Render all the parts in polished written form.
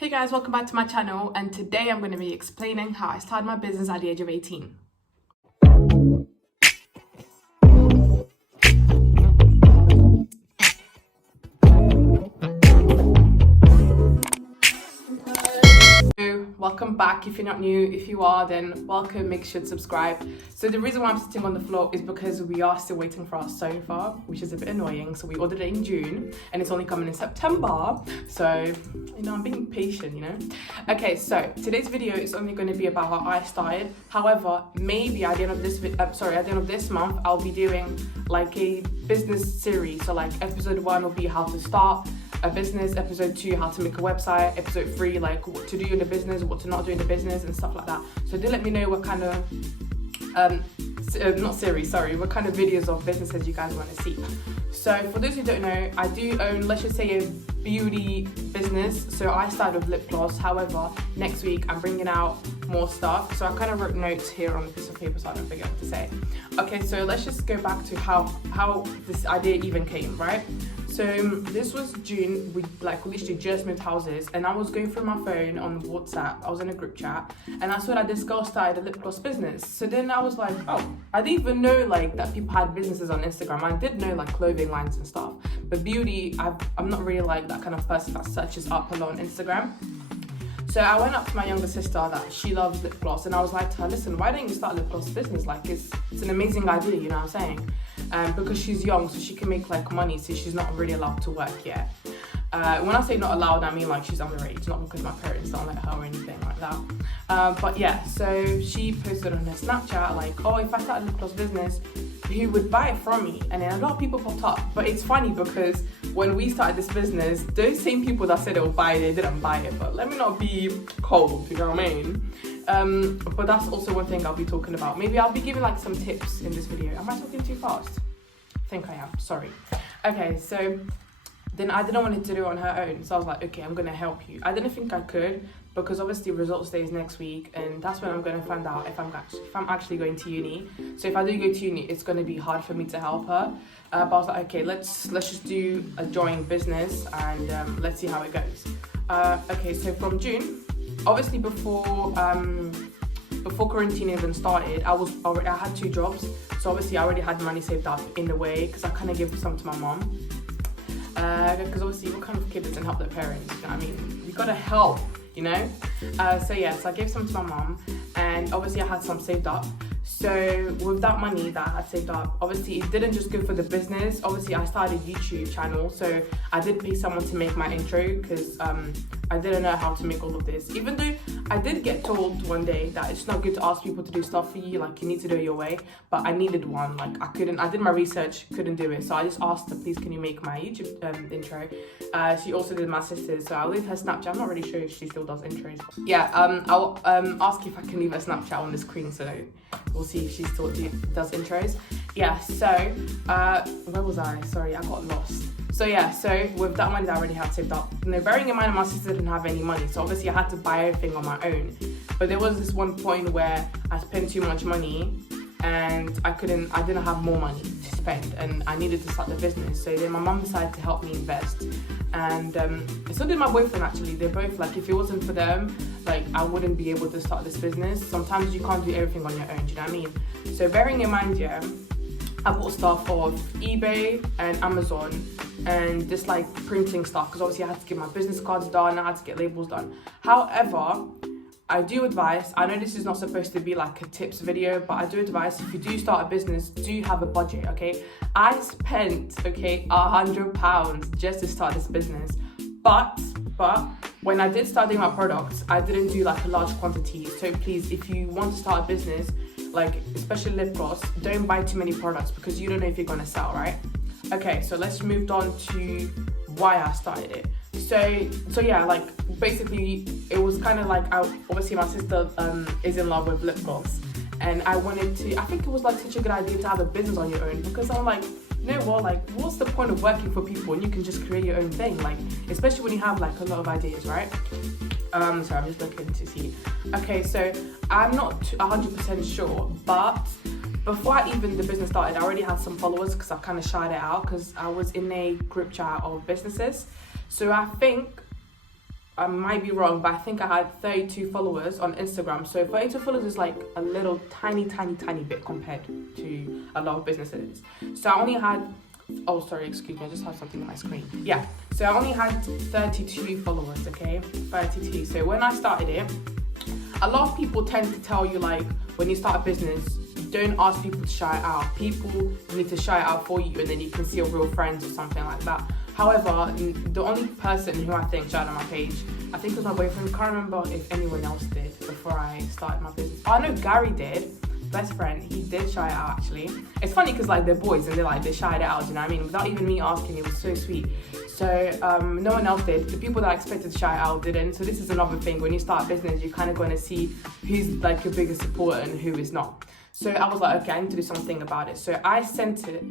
Hey guys, welcome back to my channel, and today I'm going to be explaining how I started my business at the age of 18. Welcome back. If you're not new, if you are, then welcome. Make sure to subscribe. So the reason why I'm sitting on the floor is because we are still waiting for our sofa, which is a bit annoying. So we ordered it in June and it's only coming in September. So, I'm being patient, Okay, so today's video is only going to be about how I started. However, maybe at the end of this month, I'll be doing like a business series. So like episode 1 will be how to start a business, episode 2 how to make a website, episode 3 like what to do in the business, what to not do in the business and stuff like that. So do let me know what kind of what kind of videos of businesses you guys want to see. So for those who don't know, I do own, let's just say, a beauty business. So I started with lip gloss. However, next week I'm bringing out more stuff. So I kind of wrote notes here on a piece of paper so I don't forget what to say. Okay, so let's just go back to how this idea even came, right? So this was June. We literally just moved houses, and I was going through my phone on WhatsApp. I was in a group chat, and I saw that this girl started a lip gloss business. So then I was like, oh, I didn't even know that people had businesses on Instagram. I did know clothing lines and stuff, but beauty, I'm not really that kind of person that searches up a lot on Instagram. So I went up to my younger sister that she loves lip gloss, and I was like to her, listen, why don't you start a lip gloss business? It's an amazing idea, you know what I'm saying? Because she's young, so she can make money, so she's not really allowed to work yet. When I say not allowed, I mean she's underage, not because my parents don't let her or anything like that. But yeah, so she posted on her Snapchat oh, if I start a lip gloss business, who would buy it from me? And then a lot of people popped up. But it's funny because when we started this business, those same people that said they would buy it, they didn't buy it. But let me not be cold, you know what I mean? But that's also one thing I'll be talking about. Maybe I'll be giving some tips in this video. Am I talking too fast? I think I am, sorry. Okay, so then I didn't want her to do it on her own. So I was like, okay, I'm gonna help you. I didn't think I could because obviously results day is next week, and that's when I'm gonna find out if I'm actually going to uni. So if I do go to uni, it's gonna be hard for me to help her. But I was like, okay, let's just do a joint business and let's see how it goes. Okay, so from June, obviously before quarantine even started, I had 2 jobs. So obviously I already had money saved up in a way because I kind of gave some to my mom. Because obviously what kind of kid doesn't help their parents, you know what I mean? You gotta help, So I gave some to my mom, and obviously I had some saved up. So with that money that I had saved up, obviously it didn't just go for the business. Obviously I started a YouTube channel, so I did pay someone to make my intro because I didn't know how to make all of this. Even though I did get told one day that it's not good to ask people to do stuff for you, you need to do it your way. But I needed one, I did my research, couldn't do it. So I just asked her, please can you make my YouTube intro? She also did my sister's, so I'll leave her Snapchat. I'm not really sure if she still does intros. Yeah, I'll ask if I can leave her Snapchat on the screen, so we'll see if she still does intros. Yeah, so where was I? Sorry, I got lost. So yeah, so with that money that I already had saved up, bearing in mind my sister didn't have any money, so obviously I had to buy everything on my own. But there was this one point where I spent too much money and I didn't have more money to spend, and I needed to start the business. So then my mum decided to help me invest, and so did my boyfriend actually. They're both if it wasn't for them, I wouldn't be able to start this business. Sometimes you can't do everything on your own, do you know what I mean? So bearing in mind, yeah, I bought stuff off eBay and Amazon and this printing stuff because obviously I had to get my business cards done, I had to get labels done. However, I do advise, I know this is not supposed to be a tips video, but I do advise if you do start a business, do have a budget, okay? I spent, £100 just to start this business, but when I did start doing my products, I didn't do a large quantity. So please, if you want to start a business, especially lip gloss, don't buy too many products because you don't know if you're gonna sell, right? Okay, so let's move on to why I started it. So yeah, basically it was kind of obviously my sister is in love with lip gloss, and I think it was such a good idea to have a business on your own, because I'm you know what, what's the point of working for people when you can just create your own thing, especially when you have a lot of ideas, right? Sorry, I'm just looking to see. Okay, so I'm not 100% sure, but before the business started, I already had some followers because I kind of shied it out because I was in a group chat of businesses. So I think I might be wrong, but I think I had 32 followers on Instagram. So 32 followers is like a little tiny bit compared to a lot of businesses. So I only had, oh sorry, excuse me, I just have something on my screen. Yeah, so I only had 32 followers, okay? 32. So when I started it, a lot of people tend to tell you, like, when you start a business, don't ask people to shout it out. People need to shout it out for you, and then you can see your real friends or something like that. However, the only person who I think shouted out my page, I think it was my boyfriend. Can't remember if anyone else did before I started my business. Oh, I know Gary did. Best friend, he did shout it out actually. It's funny because like they're boys and they shout it out, you know what I mean? Without even me asking, it was so sweet. So no one else did. The people that I expected to shout it out didn't. So this is another thing. When you start a business, you're kind of going to see who's like your biggest supporter and who is not. So I was like, okay, I need to do something about it. So I sent it,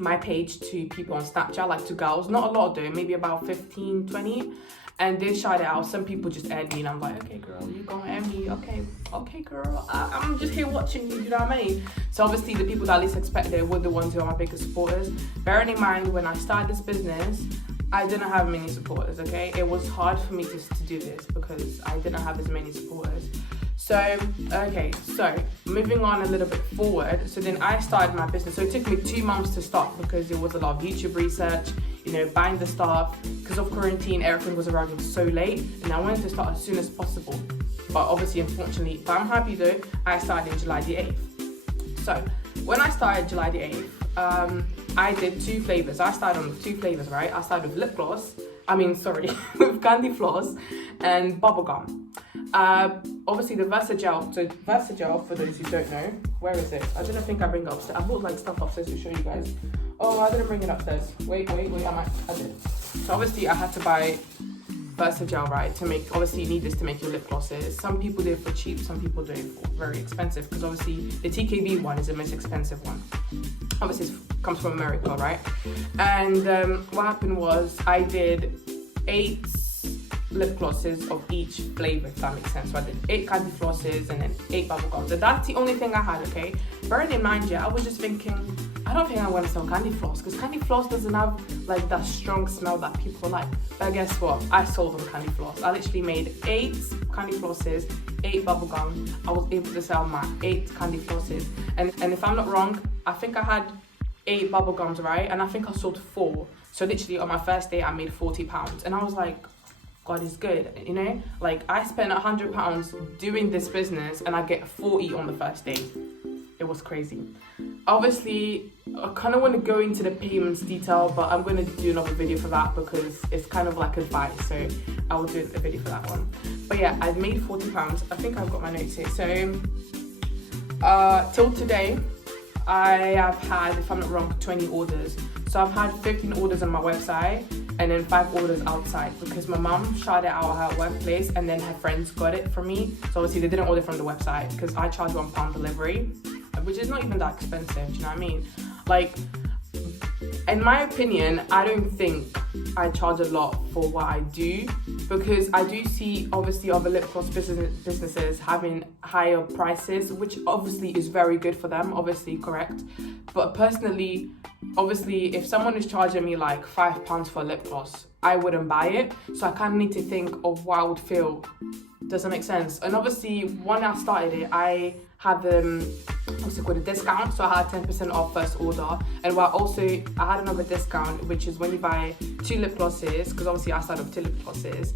my page to people on Snapchat, like to girls, not a lot though, maybe about 15, 20. And they shout it out. Some people just add me, and I'm like, okay, girl, you gonna add me? Okay, girl, I'm just here watching you. You know what I mean? So obviously, the people that I least expected were the ones who are my biggest supporters. Bearing in mind, when I started this business, I didn't have many supporters. Okay, it was hard for me to do this because I didn't have as many supporters. So, okay, so moving on a little bit forward. So then I started my business. So it took me 2 months to start because it was a lot of YouTube research, you know, buying the stuff. Because of quarantine, everything was arriving so late, and I wanted to start as soon as possible. But obviously, unfortunately, but I'm happy though, I started in July the 8th. So when I started July the 8th, I did 2 flavors. I started on 2 flavors, right? I started with lip gloss. With candy floss and bubblegum. Obviously the Versagel, so Versagel, for those who don't know, where is it? I didn't think I bring it upstairs. I brought like stuff upstairs to show you guys. Oh, I didn't bring it upstairs. Wait, I did. So obviously I had to buy Versagel, right, to make, obviously you need this to make your lip glosses. Some people do it for cheap, some people do it for very expensive, because obviously the TKB one is the most expensive one. Obviously it comes from America, right? And what happened was I did 8 lip glosses of each flavor, if that makes sense. So I did 8 candy flosses and then 8 bubble gums. So that's the only thing I had, okay? Bearing in mind, yeah, I was just thinking, I don't think I want to sell candy floss because candy floss doesn't have like that strong smell that people like. But guess what? I sold on candy floss. I literally made 8 candy flosses, 8 bubble gum. I was able to sell my 8 candy flosses. And if I'm not wrong, I think I had 8 bubble gums, right? And I think I sold 4. So literally on my first day, I made £40. And I was like, God is good, you know? Like I spent £100 doing this business and I get 40 on the first day. It was crazy. Obviously, I kind of want to go into the payments detail, but I'm going to do another video for that because it's kind of like advice. So I will do a video for that one. But yeah, I made £40. I think I've got my notes here. So till today, I have had, if I'm not wrong, 20 orders. So I've had 15 orders on my website and then 5 orders outside because my mum shouted it out at her workplace and then her friends got it from me. So obviously they didn't order from the website because I charge £1 delivery, which is not even that expensive, do you know what I mean? Like, in my opinion, I don't think I charge a lot for what I do because I do see obviously other lip gloss businesses having higher prices, which obviously is very good for them, obviously correct. But personally, obviously, if someone is charging me like £5 for a lip gloss, I wouldn't buy it. So I kind of need to think of what I would feel. Does that make sense? And obviously, when I started it, I had what's it called, a discount. So I had 10% off first order. And I had another discount, which is when you buy 2 lip glosses, because obviously I started with 2 lip glosses,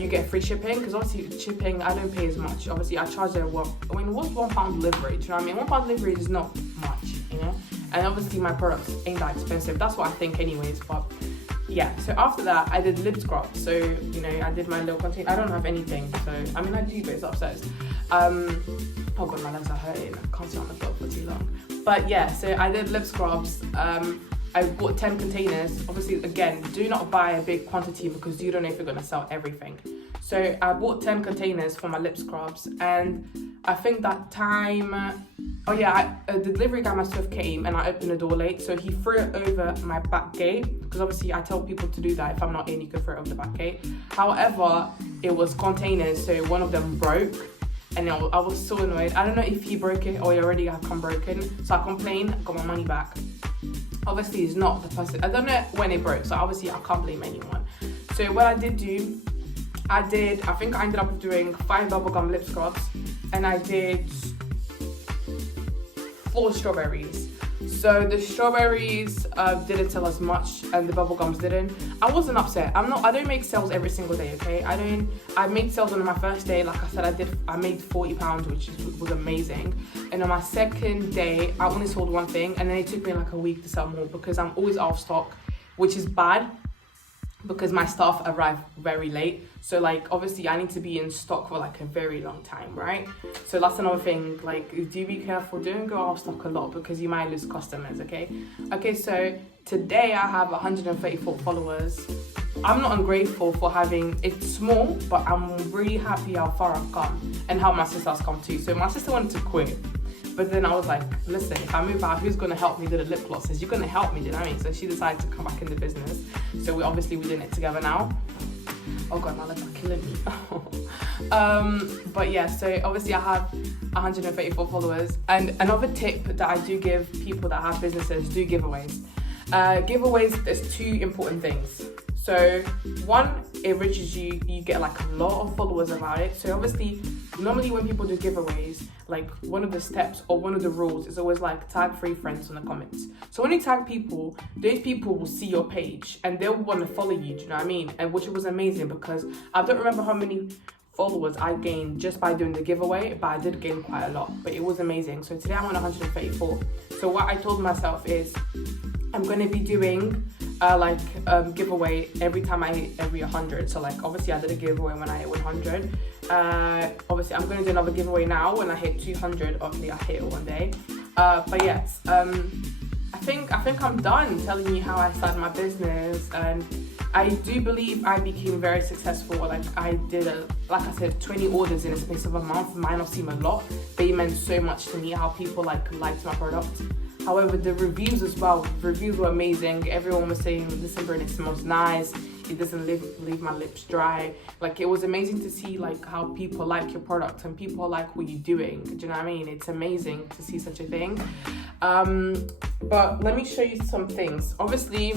you get free shipping. Because obviously shipping, I don't pay as much. Obviously I charge what's £1 delivery? Do you know what I mean? £1 delivery is not much, you know? And obviously my products ain't that expensive. That's what I think anyways, but yeah. So after that, I did lip scrub. So, you know, I did my little container. I don't have anything. So, I mean, I do, but it's upstairs. Oh God, my legs are hurting. I can't sit on the floor for too long. But yeah, so I did lip scrubs. I bought 10 containers. Obviously, again, do not buy a big quantity because you don't know if you're going to sell everything. So I bought 10 containers for my lip scrubs, and I think that time, the delivery guy myself came and I opened the door late, so he threw it over my back gate, because obviously I tell people to do that. If I'm not in, you can throw it over the back gate. However, it was containers, so one of them broke, and I was so annoyed. I don't know if he broke it or it already had come broken, so I complained, got my money back. Obviously, it's not the person, I don't know when it broke, so obviously I can't blame anyone. So what I did do I think I ended up doing 5 bubblegum lip scrubs, and I did 4 strawberries. So the strawberries didn't sell as much, and the bubblegums didn't. I wasn't upset. I don't make sales every single day, okay? I made sales on my first day. Like I said, I made £40, which was amazing. And on my second day, I only sold one thing, and then it took me like a week to sell more because I'm always out of stock, which is bad because my stuff arrived very late. So like obviously I need to be in stock for like a very long time, right? So that's another thing. Like, do be careful, don't go out of stock a lot because you might lose customers. Okay, so today I have 134 followers. I'm not ungrateful for having it small, but I'm really happy how far I've come and how my sister's come too. So my sister wanted to quit, but then I was like, listen, if I move out, who's going to help me do the lip glosses? You're going to help me, do you know what I mean? So she decided to come back in the business. So we're doing it together now. Oh God, my lips are killing me. But yeah, so obviously I have 134 followers. And another tip that I do give people that have businesses, do giveaways. Giveaways, there's 2 important things. So one, it reaches you get like a lot of followers about it. So obviously, normally when people do giveaways, like one of the steps or one of the rules is always like tag 3 friends in the comments. So when you tag people, those people will see your page and they'll want to follow you, do you know what I mean? And which was amazing because I don't remember how many followers I gained just by doing the giveaway, but I did gain quite a lot, but it was amazing. So today I'm on 134. So what I told myself is I'm going to be doing giveaway every time I hit every 100. So like obviously I did a giveaway when I hit 100. Obviously I'm going to do another giveaway now when I hit 200. Obviously I hit it one day. But yes, I think I'm done telling you how I started my business, and I do believe I became very successful. Like I did like I said, 20 orders in a space of a month. Might not seem a lot, but it meant so much to me how people liked my product. However, the reviews as well, reviews were amazing. Everyone was saying, listen, Bryn, it smells nice. It doesn't leave my lips dry. Like, it was amazing to see like how people like your product and people like what you're doing. Do you know what I mean? It's amazing to see such a thing. But let me show you some things. Obviously,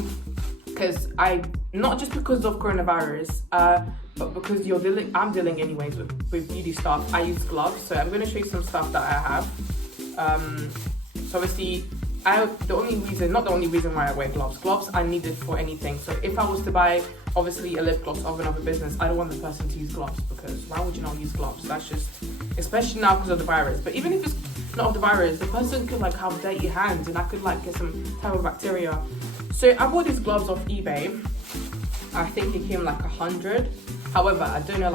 not just because of coronavirus, but because I'm dealing anyways with beauty stuff. I use gloves, so I'm going to show you some stuff that I have. So obviously, not the only reason why I wear gloves. Gloves are needed for anything. So if I was to buy, obviously, a lip gloss of another business, I don't want the person to use gloves because why would you not use gloves? That's just, especially now because of the virus. But even if it's not of the virus, the person could like have dirty hands and I could like get some type of bacteria. So I bought these gloves off eBay. I think it came like 100. However, I do not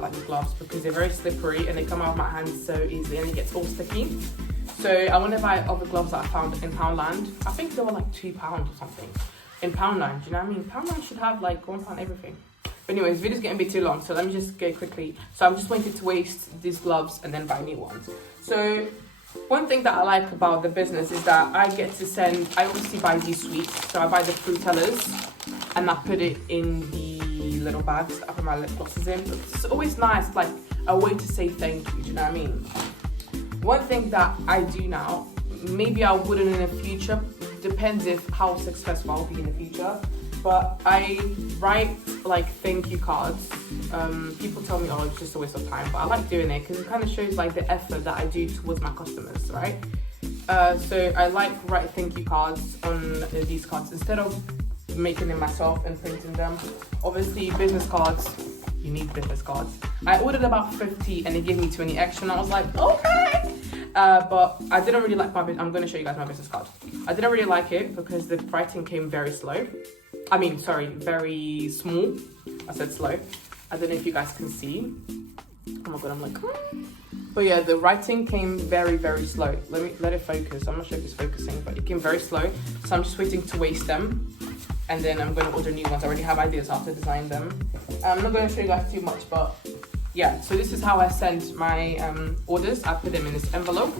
like the gloves because they're very slippery and they come out of my hands so easily and it gets all sticky. So I want to buy other gloves that I found in Poundland. I think they were like £2 or something in Poundland. Do you know what I mean? Poundland should have like £1 everything. But anyways, video's getting a bit too long, so let me just go quickly. So I'm just waiting to waste these gloves and then buy new ones. So one thing that I like about the business is that I obviously buy these sweets. So I buy the fruitellas and I put it in the little bags that I put my lip glosses in. But it's always nice, like a way to say thank you. Do you know what I mean? One thing that I do now, maybe I wouldn't in the future, depends if how successful I'll be in the future, but I write like thank you cards. People tell me, oh, it's just a waste of time, but I like doing it because it kind of shows like the effort that I do towards my customers, right? So I like write thank you cards on these cards instead of making them myself and printing them. Obviously, business cards, you need business cards. I ordered about 50 and they gave me 20 extra and I was like, okay. But I didn't really like I'm going to show you guys my business card. I didn't really like it because the writing came very slow. Very small. I said slow. I don't know if you guys can see. Oh my God, I'm like, but yeah, the writing came very, very slow. Let it focus. I'm not sure if it's focusing, but it came very slow. So I'm just waiting to waste them. And then I'm going to order new ones. I already have ideas how to design them. I'm not going to show you guys too much, but yeah. So this is how I send my orders. I put them in this envelope.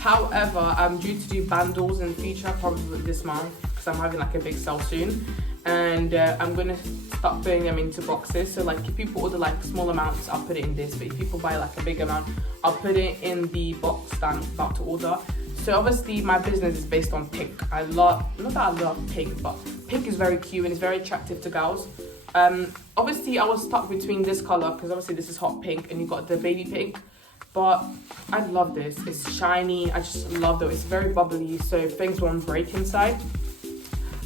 However, I'm due to do bundles in the future, probably this month, because I'm having like a big sale soon. And I'm going to start putting them into boxes. So like if people order like small amounts, I'll put it in this. But if people buy like a big amount, I'll put it in the box that I'm about to order. So obviously my business is based on pink. Not that I love pink, but pink is very cute and it's very attractive to girls. Obviously I was stuck between this color because obviously this is hot pink and you got the baby pink, but I love this. It's shiny. I just love it. It's very bubbly, so things won't break inside.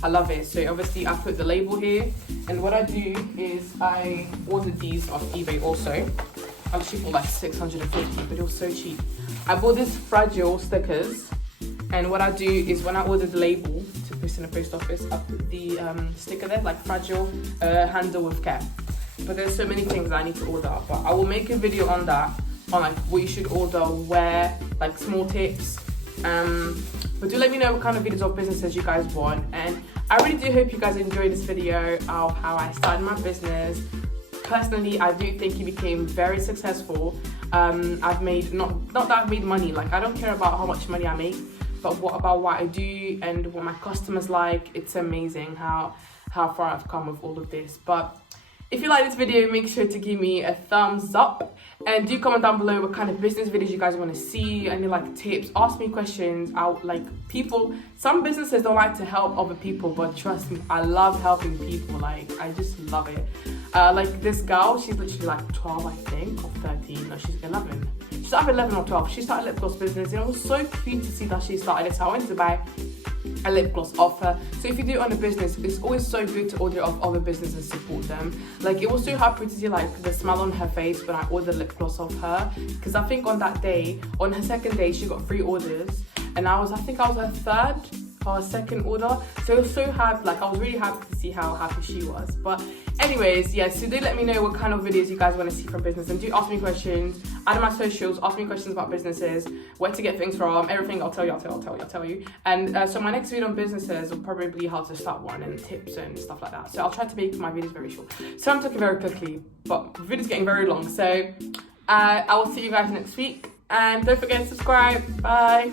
I love it. So obviously I put the label here, and what I do is I ordered these off eBay also. I actually for like 650, but it was so cheap. I bought these fragile stickers, and what I do is when I order the label to post in the post office, I put the sticker there, like fragile, handle with care. But there's so many things I need to order, but I will make a video on that, on like what you should order, where, like small tips. But do let me know what kind of videos of businesses you guys want, and I really do hope you guys enjoyed this video of how I started my business. Personally, I do think it became very successful. I've made, not that I've made money, like I don't care about how much money I make, but about what I do and what my customers like. It's amazing how far I've come with all of this. But if you like this video, make sure to give me a thumbs up, and do comment down below what kind of business videos you guys want to see, any like tips, ask me questions. Some businesses don't like to help other people, but trust me, I love helping people. Like, I just love it. Like this girl, she's literally like 12, I think, or 13. No, she's 11. She's either 11 or 12. She started lip gloss business, and it was so cute to see that she started it. So I wanted to buy a lip gloss off her. So if you do own a business, it's always so good to order off other businesses and support them. Like, it was so happy to see like the smile on her face when I ordered lip gloss off her, because I think on that day, on her second day, she got 3 orders, and I think I was her third or second order. So it was so happy. Like, I was really happy to see how happy she was. But anyways, yeah, so do let me know what kind of videos you guys want to see from business, and do ask me questions. Add my socials, ask me questions about businesses, where to get things from, everything. I'll tell you. And so my next video on businesses will probably be how to start one and tips and stuff like that. So I'll try to make my videos very short. So I'm talking very quickly, but the video's getting very long. So I will see you guys next week, and don't forget to subscribe. Bye.